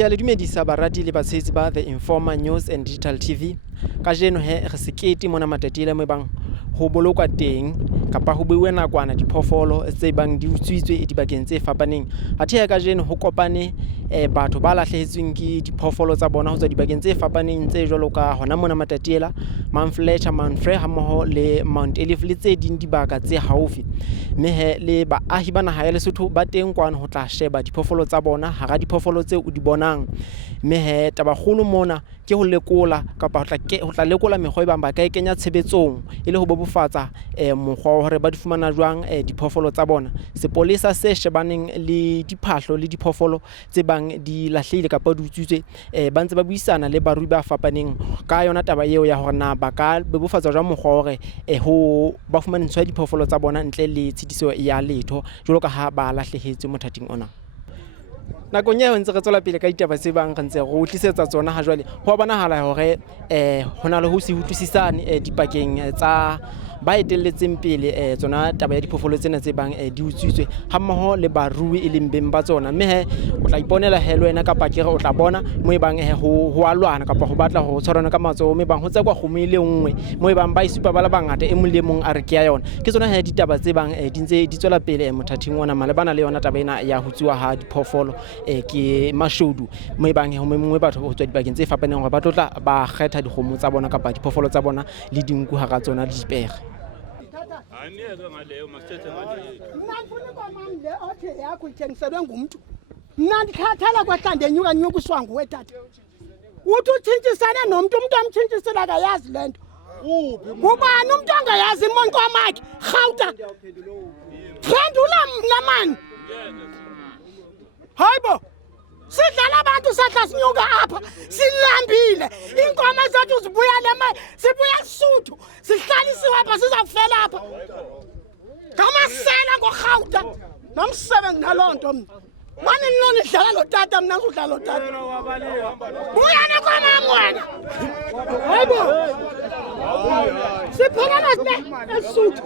Ke a le dumedisa barati le batshehetsi ba The Informer News and Digital TV. Kajeno he re Skiti mona eMatatiele mo bang ho bolokwa teng kapa ho beuwe nakwana diphoofolo tse bang di utswitswe dibakeng tse fapaneng. Athe ya kajeno ho kopane batho ba lahlehetsweng ke diphoofolo tsa bona ho tswa dibakeng tse fapaneng tse jwalo ka hona mona eMatatiele, Manfletcher, Manfre hammoho le Mount Elif le tse ding dibaka tse haufi. Mme he le baahi ba naha ya Lesotho ba teng kwana ho tla sheba diphoofolo tsa bona hara diphoofolo tse o di bonang. Mme he taba kgolo mona ke ho lekola kapa ho tla lekola mekgwa e bang ba ka e kenya tshebetsong e le ho bobofatsa mokgwa wa hore ba di fumana jwang diphoofolo tsa bona. Sepolesa se shebaneng le diphahlo le diphoofolo tse bang di lahlehile kapa di utswitswe ba ntse ba buisana le barui ba fapaneng ka yona taba eo ya hore na ba ka bobofatsa jwang mokgwa hore ho ba fumantshwe diphoofolo tsa bona ntle le tshitiso ya letho jwalo ka ha ba lahlehetswe mothating ona. Nakong eo ntse re tswela pele ka ditaba tse bang re ntse re utlisetsa tsona ha jwale ho bonahala hore hona le ho se utlwisisane dipakeng tsa ba etelletseng pele tsona taba ya diphoofolo tsena tse bang di utswitswe hammoho le barui e leng beng ba tsona. Mme he o tla iponela he le wena kapa ke re o tla bona mo e bang ho alwana kapa ho batla ho tshwarana ka matsoho mo e bang ho tsekwa kgomo le nngwe mo e bang ba isupa ba le bangata e mong le mong a re ke ya yona. Ke tsona he ditaba tse bang di ntse di tswela pele mothating ona malebana le yona taba ena ya ho tsuwa ha diphoofolo ke mashodu mo e bang ho mengwe batho ho tswa dibakeng tse fapaneng hore ba tlotla ba kgetha dikgomo tsa bona kapa diphoofolo tsa bona le dinku hara tsona le dipere. Ndikhathala kwahlande nyuka uswangu wetata uthi uthintshisane nomuntu amthintshisela akayazi lento ubani umuntu angayazi imonkomakhe Gauta phendula mna man hayibo sidlala abantu sahla sinyuka apha silambile inkomo zethu zibuya sibuya Lesotho sihlalisiwe apha sizafela apha ngamasela ngoGauta nomsebenzi nalonto mani nilona idlala lo tata mina ngizodlala lo tata buya nenkomo yamwena hayibo siphela Lesotho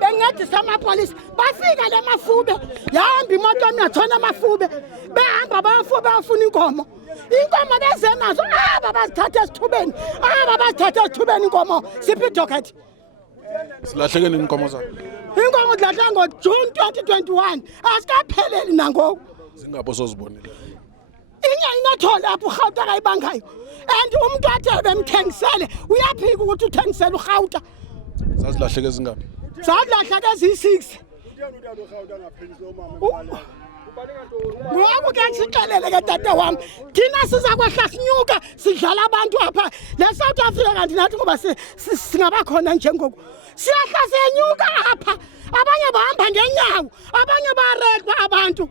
bengathi amapolisi bafika le Mafube yahamba imoto emnathona Mafube behamba bafuna inkomo bezenazo babazithatha esithubeni inkomo siphi docket silahlekene inkomo zakho inkomo dladla ngoJune 2021 asikapheleli nangoku zingapho sozibonile inye inathola apho uGauta kayibangayo and umuntu athe bemthengisele uyaphika ukuthi uthengisela uGauta zazilahleke zingaphi zadlahla ke zi6 ngoba ke sixelele ke tata wami thina sizakwahla sinyuka sidlala abantu apha le South Africa kanti nathi ngoba singaba khona njengoku siyahla senyuka apha abanye bahamba ngenyawo abanye barekwa abantu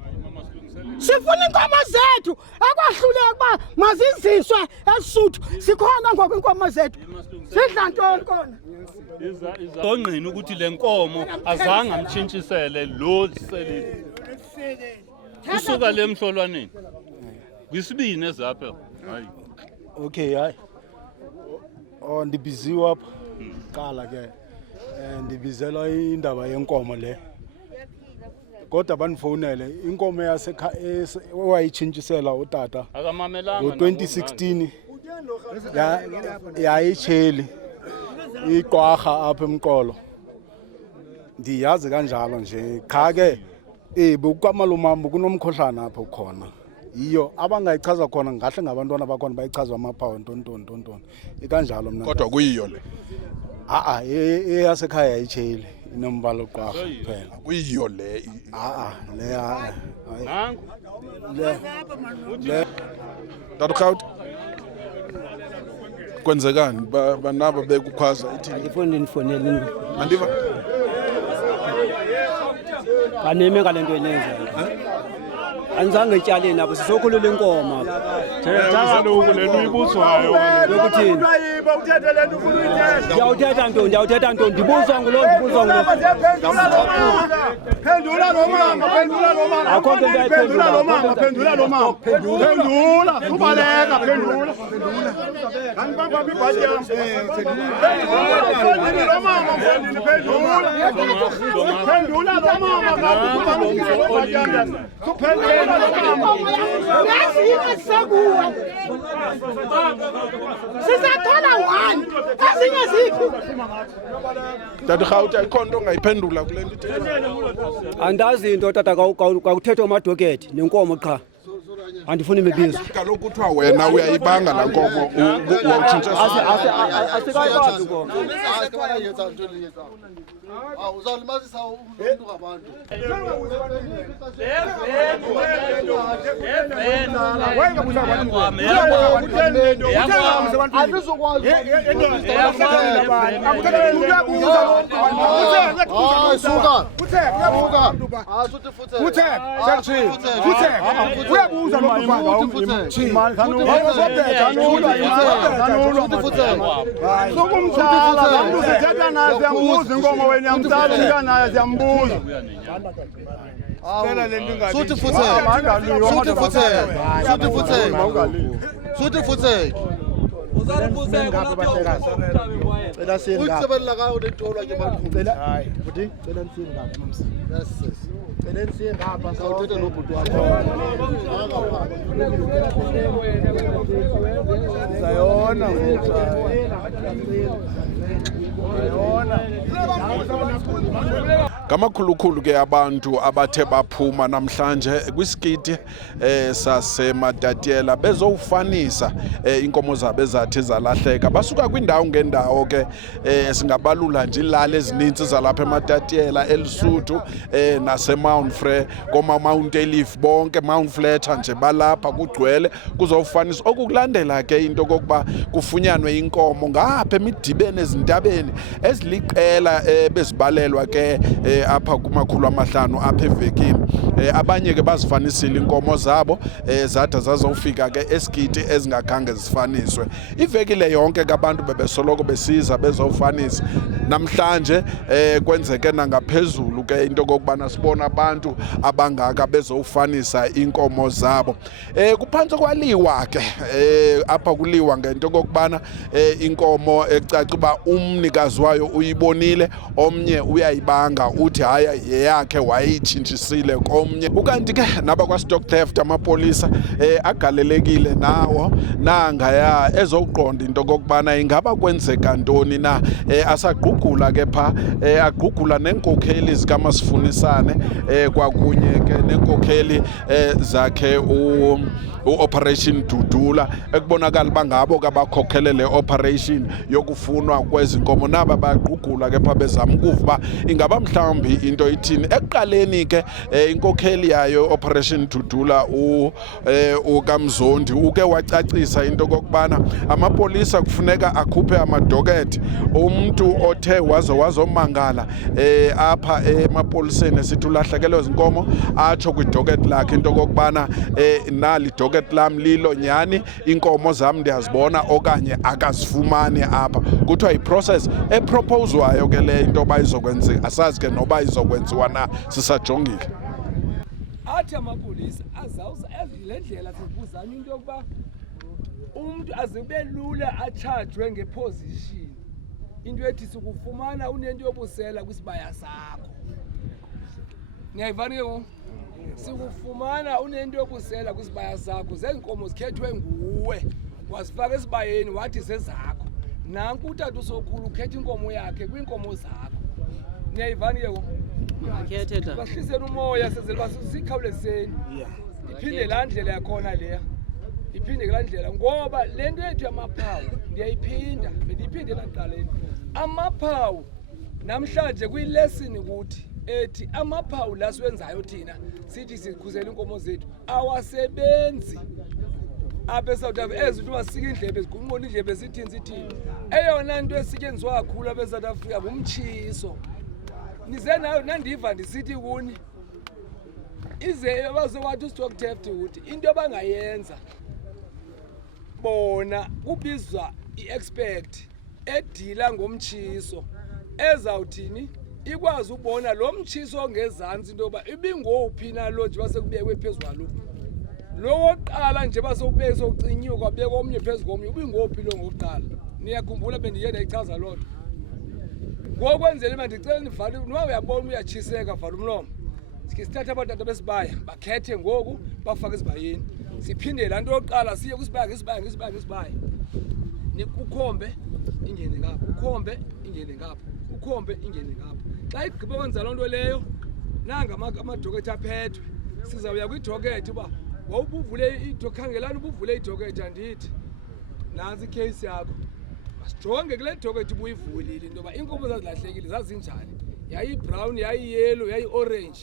sifuna inkomo zethu akwahluleka ba maziziswe eSuthu sikhona ngoku inkomo zethu sidla ntoni kona Ongqini ukuthi lenkomo azange amtshintshisele lo selile usuka le emhlolwaneni kwisibini ezapha hayi okay hayi ndibiziwe apha qala ke ndibizelwa indaba yenkomo le kodwa bandifonele inkomo wayitshintshisela utata ngo2016 yayitsheli iqwarha apha emqolo ndiyazi kanjalo nje cha ke bukamalumambu kunomkhohlana apha khona iyo abangayichaza khona ngahle ngabantwana bakhona bayichaza amaphawu ntontoni ikanjalo mina kodwa kuyiyo le eyasekhaya yayitsheli inombalo qwarha phela kuyiyo le le Dr. kwenzekani banaba bekukhwaza ithini nifonele andiva kanime ngalento yenyenza anzange etshaleni nabo sisokhulula inkomo thetha kaloku le nto uyibuzwayo yokuthini Ndiyawuthetha nto ndibuzwa ngulo Pendula lo mama Akho nto ndiyayiphendula pendula ubaleka pendula Angibamba ibhadi yami Pendula lo mama Pendula lo mama Sizathola one ezinye ziphi Tata Gauta ikhonto ongayiphendula kule nto Andazi into tata kwakuthetha umadoketi nenkomo qha andifuni imibizo kaloku kuthiwa wena uyayibanga la nkomo uwutshintsha asikwazi nkomo uzawulimazisa umuntu ngabantu Ngamakhulukhulu ke abantu abathe baphuma namhlanje kwiskiti saseMatatiele bezowufanisa inkomo zabo ezathi zalahleka basuka kwindawo ngendawo ke singabalula nje ilale ezininzi zalapha eMatatiele eLesotho naseMount Frere Mount Elif bonke Mount Fletcher nje balapha kugcwele kuzowufanisa okukulandela ke into kokuba kufunyanwe inkomo ngapha emidibeni ezintabeni eziliqela bezibalelwa ke apha kumakhulu amahlanu apha evekini abanye ke bazifanisile inkomo zabo zada zazofika ke eSkiti ezingakhange zifaniswe ivekile yonke ke abantu bebesoloko besiza bezofanisa namhlanje kwenzeke nangaphezulu ke into kokubana sibona abantu abangaka bezofanisa inkomo zabo kuphantse kwaliwa ke apha kuliwa ngento kokubana inkomo ecaca uba umnikazi wayo uyibonile omnye uyayibanga uthi haya yeyakhe wayitshintshisile komnye ukanti ke nabakwa stock theft amapolisa agalelekile nawo nangaya ezoqonda into kokubana ingaba kwenzeka ntoni na asagqugula ke pha agqugula nenkokheli zikaMasifunisane kwakunye ke nenkokheli zakhe Operation Dudula ekubonakala bangabo kabakhokhele le operation yokufunwa kwezinkomo naba bagqugula ke pha bezama ukuva ingaba mhlawumbi into ithini ekuqaleni ke inkokheli yayo Operation Dudula uKamzondi uke wacacisa into kokubana amapolisa kufuneka akhuphe amadokethi umuntu othe wazomangala apha emapoliseni sithi ulahlekelwe izinkomo atsho kwidokethi lakhe into kokubana nali dokethi lam lilo nyani inkomo zami ndiyazibona okanye akazifumani apha kuthiwa iprocess eproposwayo ke le into bayizokwenza asazi ke noba izokwenziwa na sisajongile athi amapolisa azawuza le ndlela sibuzana into yokuba umuntu azebe lula atshajwe ngeposition into ethi sikufumana unento yobusela kwisibaya sakho niyayivana ke ngoku sikufumana unento yobusela kwisibaya sakho zenkomo zikhethwe nguwe wasifaka esibayeni wathi zezakho nanku utata usokhulu ukhetha inkomo yakhe kwinkomo zakho niyayivana ke ngoku bahliseni umoya sezele basikhawulezeni iphinde laa ndlela yakhona leya iphinde kulaa ndlela ngoba le nto yethu yamaphawu ndiyayiphinda bendiyiphinde laqaleni amaphawu namhlanje kwilesini kuthi ethi amaphawu la siwenzayo thina sithi sikhusela inkomo zethu awasebenzi apha eSouth Africa ezinto masika indlebe zigunqona indlebe sithini eyona nto esetyenziswa kakhulu apha eSouth Africa ngumtshiso nize nayo nandiva ndisithi kuni ize bazowathi ustock theft ukuthi into abangayenza bona kubizwa i-expert edila ngomtshiso ezawuthini ikwazi ubona lo mtshiso ngezantsi into yoba ibingowuphi na lo nje basekubekwe phezu kwalo lo wokuqala nje basekubeke sokucinyiwe kwabekwa omnye phezu komnye ubingowuphi lo ngokuqala niyakhumbula bendiye ndayichaza loo nto ngokwenzela imali ndicela nivale noma uyabona uyatshiseka vala umlomo sikhe sithathe abatata besibaya bakhethe ngoku bafake esibayeni siphinde laa nto yokuqala siye kwisibaya nikukhombe ingene ngapha ukhombe ingene ngapha ukhombe ingene ngapha xa igqiba kwenza loo nto leyo nanga amadokethi aphethwe sizawuya kwidokethi uba wawubuvule khangelani ubuvule idokethi andithi nansi ikheyisi yakho masijonge kule dokethi ubuyivulile into yoba iinkomo zazilahlekile zazinjani yayibrown yayiyelo yayi-orange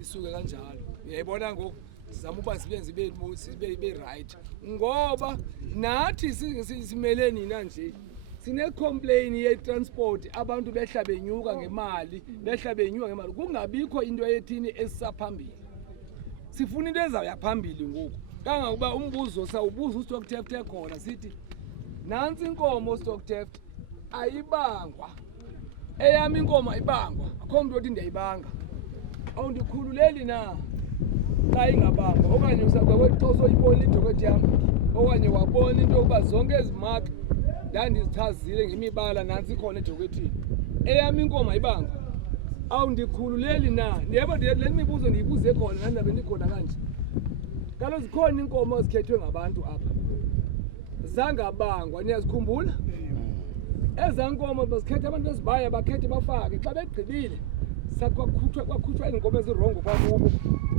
isuke kanjalo uyayibona ngoku sizama uba zibe right ngoba nathi simele nina nje sine-complain ye-transport abantu behla benyuka ngemali kungabikho into ethini esisaphambili sifuna into ezawuya phambili ngoku kangangokuba umbuzo sawubuza ustock theft ekhona sithi nantsi inkomo ustock theft ayibangwa eyam inkomo ayibangwa akho mntu othi ndiyayibanga awundikhululeli na xa ingabangwa okanye xa usoyibona idokethi yam okanye wabona into yokuba zonke ezi mark ndandizichazile ngemibala nantsi ikhona edokethini eyam inkomo ayibangwa awundikhululeli na ndiyeba le mibuzo ndiyibuze khona nandabe ndikhona kanje kaloku zikhona iinkomo ezikhethwe ngabantu apha zangabangwa niyazikhumbula ezaa nkomo bazikhethe abantu bezibaya bakhethe bafake xa begqibile kwakhutshwa iinkomo ezirongo kwakubo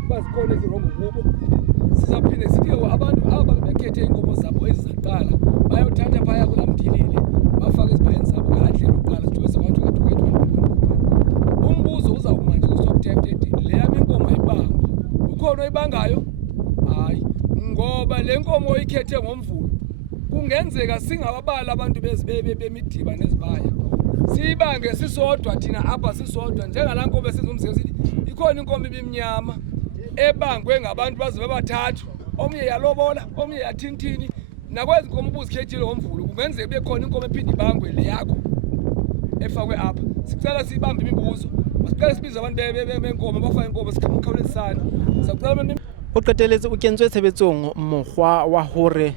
uba zikhona ezirongo kubo sizawuphinde sithi abantu aba bekhethe iinkomo zabo ezi zaqala bayothatha phaya kulaa mdilile bafake ezibayeni zabo ngalaa ndlela yokuqala sithiwe sekwathi kadokethi umbuzo uzawuma nje kustock theft ethi le yam inkomo ayibangwa ukhona oyibangayo hayi ngoba le nkomo oyikhethe ngomvulo kungenzeka singababala abantu bemidiba nezibaya siyibange sisodwa thina apha sisodwa njengalaa nkomo esizumzekile ikhona inkomo ibimnyama ebangwe ngabantu baze bebathathu omnye yalobola omnye yathinthini nakwezi nkomo ubuzikhethile ngomvulo kungenzeka kube khona inkomo ephinde ibangwe le yakho efakwe apha sicela siyibambe imibuzo masicela sibize abantu benkomo bafake inkomo sikhawulezisana sacela o qeteletse o kentswe tshebetsong mokgwa wa hore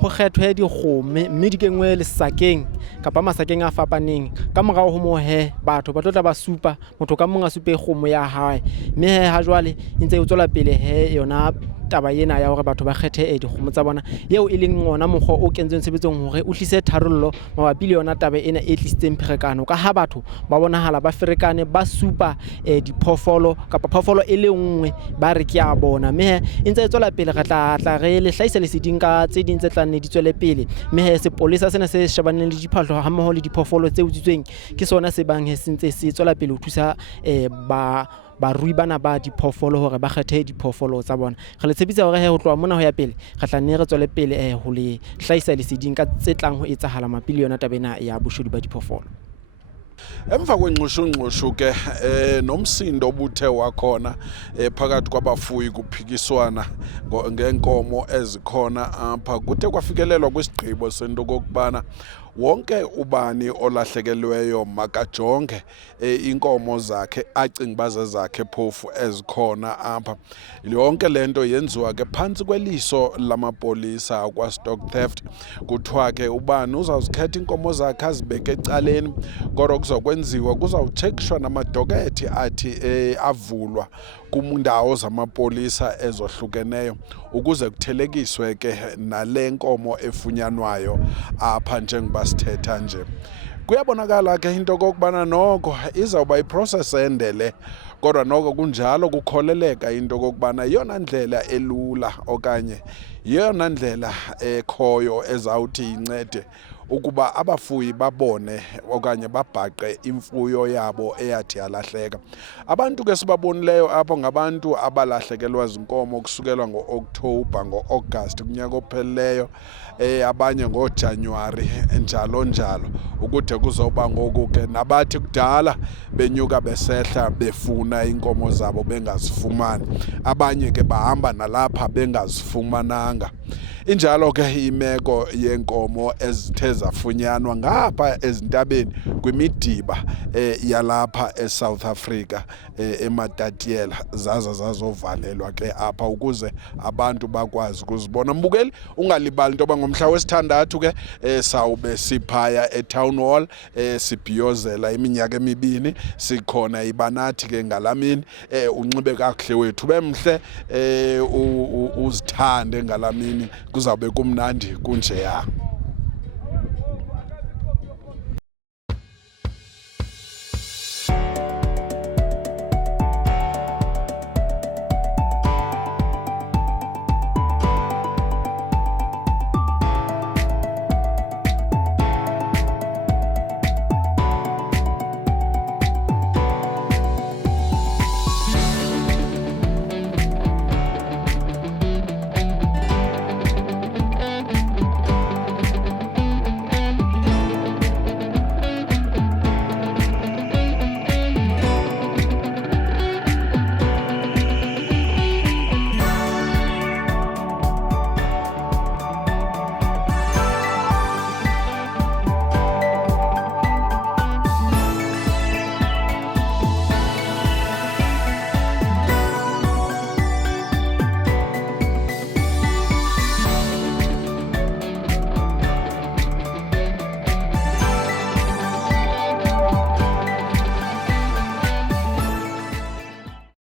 ho kgethwe dikgomo mme di kenngwe lesakeng kapa masakeng a fapaneng ka morao ho mohe batho ba tlotla ba supa motho ka mong a supe kgomo ya hae mme ha jwale ntse e tswela pele yona taba yena ya hore batho ba kgethe dikgomo tsa bona yeo e leng ngona mokgwa o kentsweng tshebetsong hore o hlise tharollo mabapi le yona taba ena e tlisitseng pherekano ka ha batho ba bonahala ba ferekane ba supa diphoofolo kapa phoofolo e le nngwe ba re ke a bona mme e ntse e tswela pele re tla re le hlahisa leseding ka tse ding tse tla nne di tswele pele mme sepolesa sena se shebaneng le diphahlo ha mmoho le diphoofolo tse utswitsweng ke sona se bang he sentse se tswela pele ho thusa barui bana ba diphoofolo hore ba kgethe diphoofolo tsa bona re le tshebitsa hore ho tloha mona ho ya pele re tla nne re tswele pele ho le hlahisa leseding ka tse tlang ho etsahala mapili yona tabena ya boshodu ba diphoofolo. Emva kwenxushunxushu ke nomsindo obuthe wakhona phakathi kwabafuyi kuphikiswana ngenkomo ezikhona apha kuthe kwafikelelwa kwisigqibo sento kokubana wonke ubani olahlekelweyo makajonge inkomo zakhe acinga baze zakhe phofu ezikhona apha. Yonke lento yenziwa ke phantsi kweliso lamapolisa akwa stock theft. Kuthiwa ke ubani uzawuzikhetha inkomo zakhe azibeke ecaleni kodwa kuzawukwenziwa kuzawutshekishwa namadokethi athi avulwa kumundawo zamapolisa ezohlukeneyo ukuze kuthelekiswe ke nale nkomo efunyanwayo apha njengoba sithetha nje. Kuyabonakala ke into kokubana noko izawuba iprocess endele kodwa noko kunjalo kukholeleka into kokubana yona ndlela elula okanye yona ndlela ekhoyo ezawuthi incede ukuba abafuyi babone okanye babhaqe imfuyo yabo eyathi yalahleka. Abantu ke sibabonileyo apho ngabantu abalahlekelwa zinkomo kusukela ngo-October ngo-August kunyaka ophelileyo abanye ngoJanuary njalo njalo ukude kuzoba ngoku ke nabathi kudala benyuka besehla befuna inkomo zabo bengazifumani abanye ke bahamba nalapha bengazifumananga. Injalo ke imeko yenkomo ezithe zafunyanwa ngapha ezintabeni kwimidiba yalapha eSouth Africa eMatatiele zazovalelwa ke apha ukuze abantu bakwazi ukuzibona. Mbukeli, ungalibali into yoba ngomhla wesithandathu ke sawube siphaya eTown Hall sibhiyozela iminyaka emibini sikhona ibanathi ke ngalamini unxibe kakuhle wethu ube mhle uzithande ngalamini kuzawube kumnandi kunjeya.